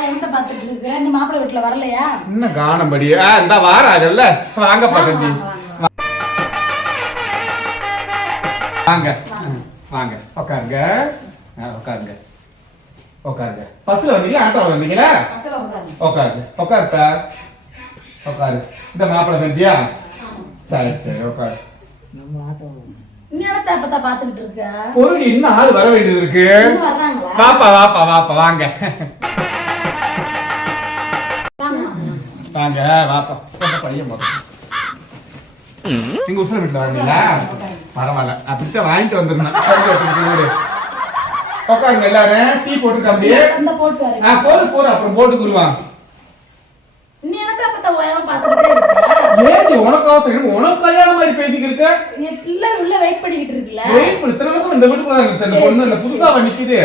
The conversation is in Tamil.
என்னத்த பாத்துட்டு இருக்க? நீ மாப்பிள்ளை வீட்டுல வரலையா? இன்னும் காணபடி இந்த வாராங்கல்ல வாங்க பாக்கண்டி வாங்க வாங்க உட்காருங்க உட்காருங்க உட்காருங்க பஸ்ல வந்தீங்களா ஆட்டோல வந்தீங்களா உட்காருங்க உட்காருக்கா உட்காரு இந்த மாப்பிள்ளை தம்பியா சரி சரி உட்காரு நீ என்னத்த அப்பதான் பாத்துக்கிட்டு இருக்க? பொருள் இன்னும் ஆள் வர வேண்டியது இருக்கு. வர்றாங்களா? வாப்பா வாப்பா வாப்பா வாங்க வாங்க வாப்பா பையன் எங்க உசுர வீட்டுல வரீங்களா? பரவாயில்ல அப்படித்தான் வாங்கிட்டு வந்துருந்தேன். உட்காருங்க எல்லாரும் டீ போட்டு அப்படியே போதும் போதும் அப்புறம் போட்டு கொடுவான். நீ என்னத்த அப்பதான் பாத்துக்கிட்டே இருக்க? ஏடி உனக்கு கல்யாணம் மாதிரி பேசிக்கிட்டு நீ பிள்ளை உள்ள வெயிட் பண்ணிக்கிட்டு இருக்கல? வெயிட் பண்ணி இத்தனை வருஷம் இந்த வீட்டுக்குள்ள இந்த பொண்ணு புதுசா நிக்குது.